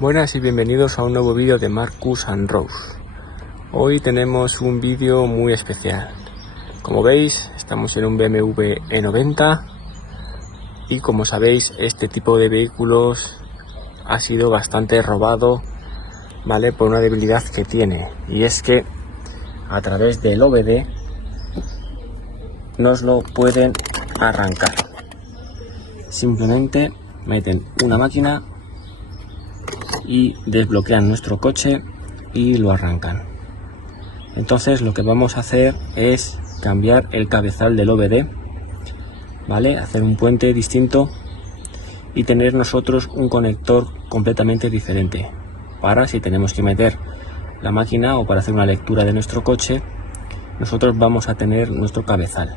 Buenas y bienvenidos a un nuevo vídeo de Marcus and Rose. Hoy tenemos un vídeo muy especial. Como veis, estamos en un BMW E90 y como sabéis, este tipo de vehículos ha sido bastante robado, ¿vale? Por una debilidad que tiene, y es que a través del OBD nos lo pueden arrancar. Simplemente meten una máquina y desbloquean nuestro coche y lo arrancan. Entonces lo que vamos a hacer es cambiar el cabezal del OBD, ¿vale? Hacer un puente distinto y tener nosotros un conector completamente diferente para si tenemos que meter la máquina o para hacer una lectura de nuestro coche, nosotros vamos a tener nuestro cabezal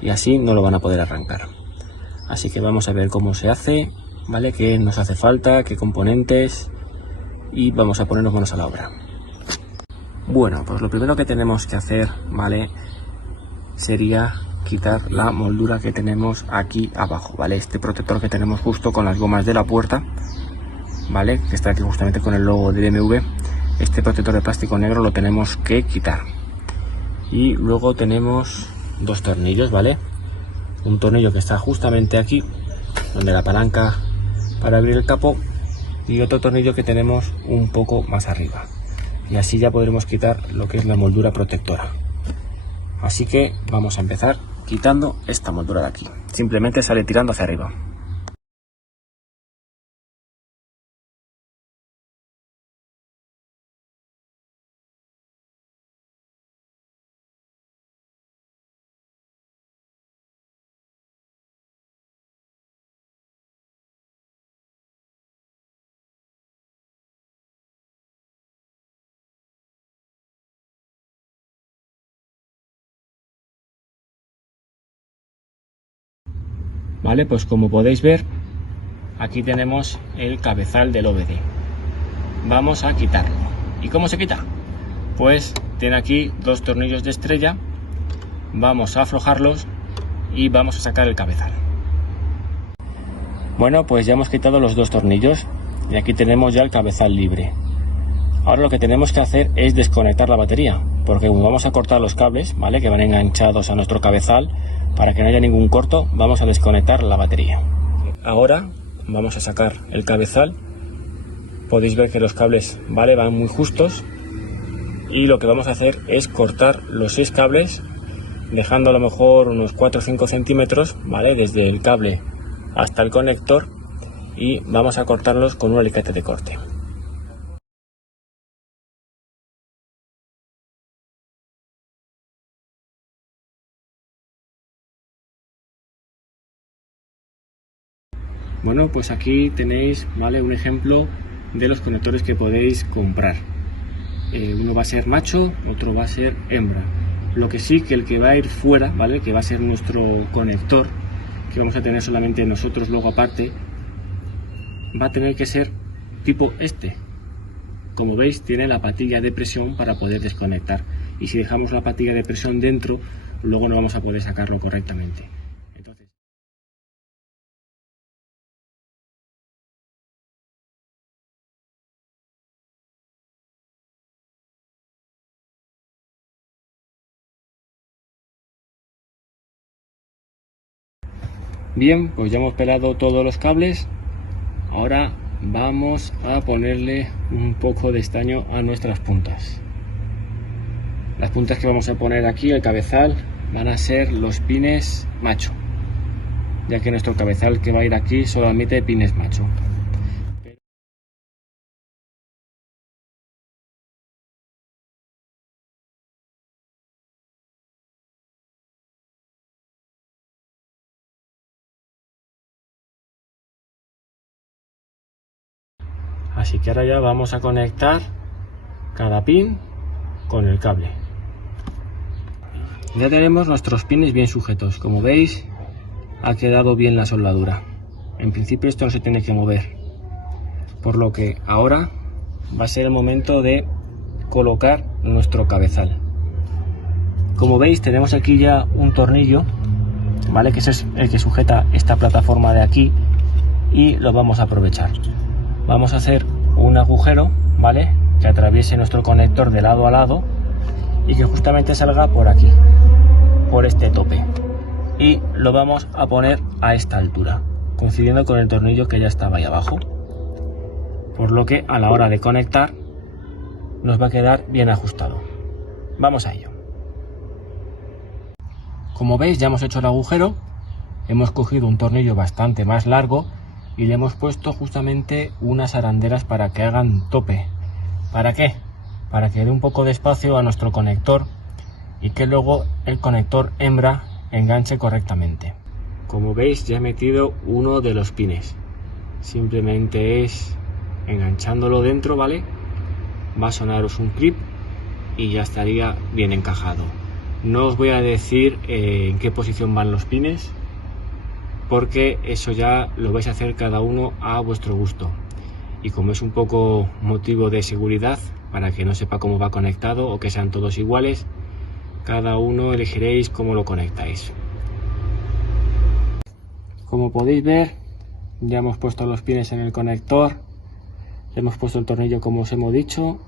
y así no lo van a poder arrancar. Así que vamos a ver cómo se hace, ¿vale? Qué nos hace falta, qué componentes, y vamos a ponernos manos a la obra. Bueno, pues lo primero que tenemos que hacer, ¿vale? Sería quitar la moldura que tenemos aquí abajo, ¿vale? Este protector que tenemos justo con las gomas de la puerta, ¿vale? Que está aquí justamente con el logo de BMW. Este protector de plástico negro lo tenemos que quitar. Y luego tenemos dos tornillos, ¿vale? Un tornillo que está justamente aquí, donde la palanca para abrir el capó, y otro tornillo que tenemos un poco más arriba, y así ya podremos quitar lo que es la moldura protectora. Así que vamos a empezar quitando esta moldura de aquí. Simplemente sale tirando hacia arriba. Vale, pues como podéis ver, aquí tenemos el cabezal del OBD. Vamos a quitarlo. ¿Y cómo se quita? Pues tiene aquí dos tornillos de estrella. Vamos a aflojarlos y vamos a sacar el cabezal. Bueno, pues ya hemos quitado los dos tornillos y aquí tenemos ya el cabezal libre. Ahora lo que tenemos que hacer es desconectar la batería, porque como vamos a cortar los cables, ¿vale? Que van enganchados a nuestro cabezal, para que no haya ningún corto, vamos a desconectar la batería. Ahora vamos a sacar el cabezal. Podéis ver que los cables, ¿vale? Van muy justos, y lo que vamos a hacer es cortar los 6 cables, dejando a lo mejor unos 4 o 5 centímetros, ¿vale? Desde el cable hasta el conector, y vamos a cortarlos con un alicate de corte. Bueno, pues aquí tenéis, ¿vale? Un ejemplo de los conectores que podéis comprar. Uno va a ser macho, otro va a ser hembra. Lo que sí, que el que va a ir fuera, ¿vale? Que va a ser nuestro conector, que vamos a tener solamente nosotros luego aparte, va a tener que ser tipo este. Como veis, tiene la patilla de presión para poder desconectar. Y si dejamos la patilla de presión dentro, luego no vamos a poder sacarlo correctamente. Entonces, bien, pues ya hemos pelado todos los cables. Ahora vamos a ponerle un poco de estaño a nuestras puntas. Las puntas que vamos a poner aquí, el cabezal, van a ser los pines macho, ya que nuestro cabezal que va a ir aquí solo admite pines macho. Así que ahora ya vamos a conectar cada pin con el cable. Ya tenemos nuestros pines bien sujetos. Como veis, ha quedado bien la soldadura. En principio esto no se tiene que mover, por lo que ahora va a ser el momento de colocar nuestro cabezal. Como veis, tenemos aquí ya un tornillo, ¿vale? Que ese es el que sujeta esta plataforma de aquí, y lo vamos a aprovechar. Vamos a hacer un agujero, ¿vale?, que atraviese nuestro conector de lado a lado y que justamente salga por aquí, por este tope, y lo vamos a poner a esta altura, coincidiendo con el tornillo que ya estaba ahí abajo, por lo que a la hora de conectar nos va a quedar bien ajustado. Vamos a ello. Como veis, ya hemos hecho el agujero, hemos cogido un tornillo bastante más largo y le hemos puesto justamente unas arandelas para que hagan tope. ¿Para qué? Para que dé un poco de espacio a nuestro conector y que luego el conector hembra enganche correctamente. Como veis, ya he metido uno de los pines. Simplemente es enganchándolo dentro, ¿vale? Va a sonaros un clip y ya estaría bien encajado. No os voy a decir en qué posición van los pines, porque eso ya lo vais a hacer cada uno a vuestro gusto. Y como es un poco motivo de seguridad, para que no sepa cómo va conectado o que sean todos iguales, cada uno elegiréis cómo lo conectáis. Como podéis ver, ya hemos puesto los pines en el conector, hemos puesto el tornillo como os hemos dicho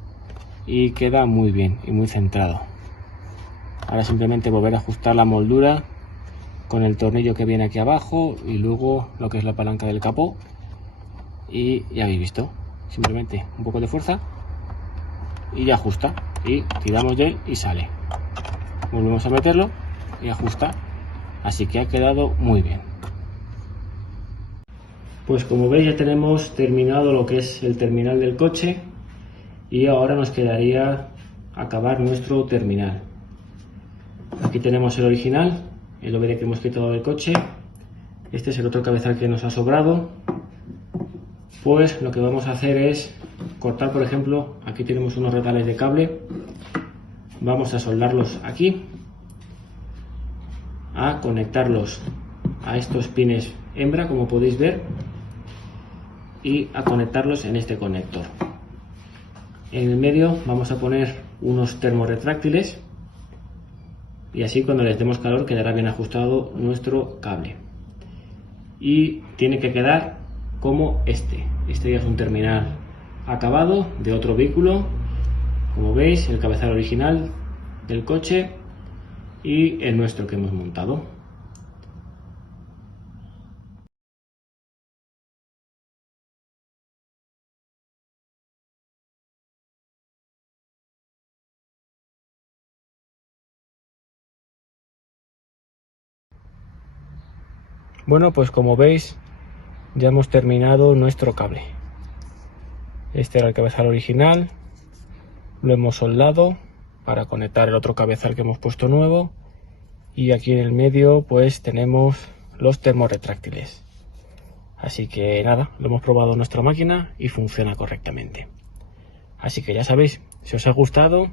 y queda muy bien y muy centrado. Ahora simplemente volver a ajustar la moldura con el tornillo que viene aquí abajo y luego lo que es la palanca del capó, y ya habéis visto, simplemente un poco de fuerza y ya ajusta, y tiramos de él y sale, volvemos a meterlo y ajusta, así que ha quedado muy bien. Pues como veis, ya tenemos terminado lo que es el terminal del coche y ahora nos quedaría acabar nuestro terminal. Aquí tenemos el original, el OBD que hemos quitado del coche. Este es el otro cabezal que nos ha sobrado. Pues lo que vamos a hacer es cortar, por ejemplo, aquí tenemos unos retales de cable, vamos a soldarlos aquí, a conectarlos a estos pines hembra, como podéis ver, y a conectarlos en este conector. En el medio vamos a poner unos termorretráctiles y así cuando les demos calor quedará bien ajustado nuestro cable. Y tiene que quedar como este ya es un terminal acabado de otro vehículo, como veis, el cabezal original del coche y el nuestro que hemos montado. Bueno, pues como veis, ya hemos terminado nuestro cable. Este era el cabezal original, lo hemos soldado para conectar el otro cabezal que hemos puesto nuevo, y aquí en el medio pues tenemos los termorretráctiles. Así que nada, lo hemos probado en nuestra máquina y funciona correctamente. Así que ya sabéis, si os ha gustado,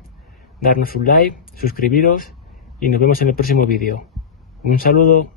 darnos un like, suscribiros y nos vemos en el próximo vídeo. Un saludo.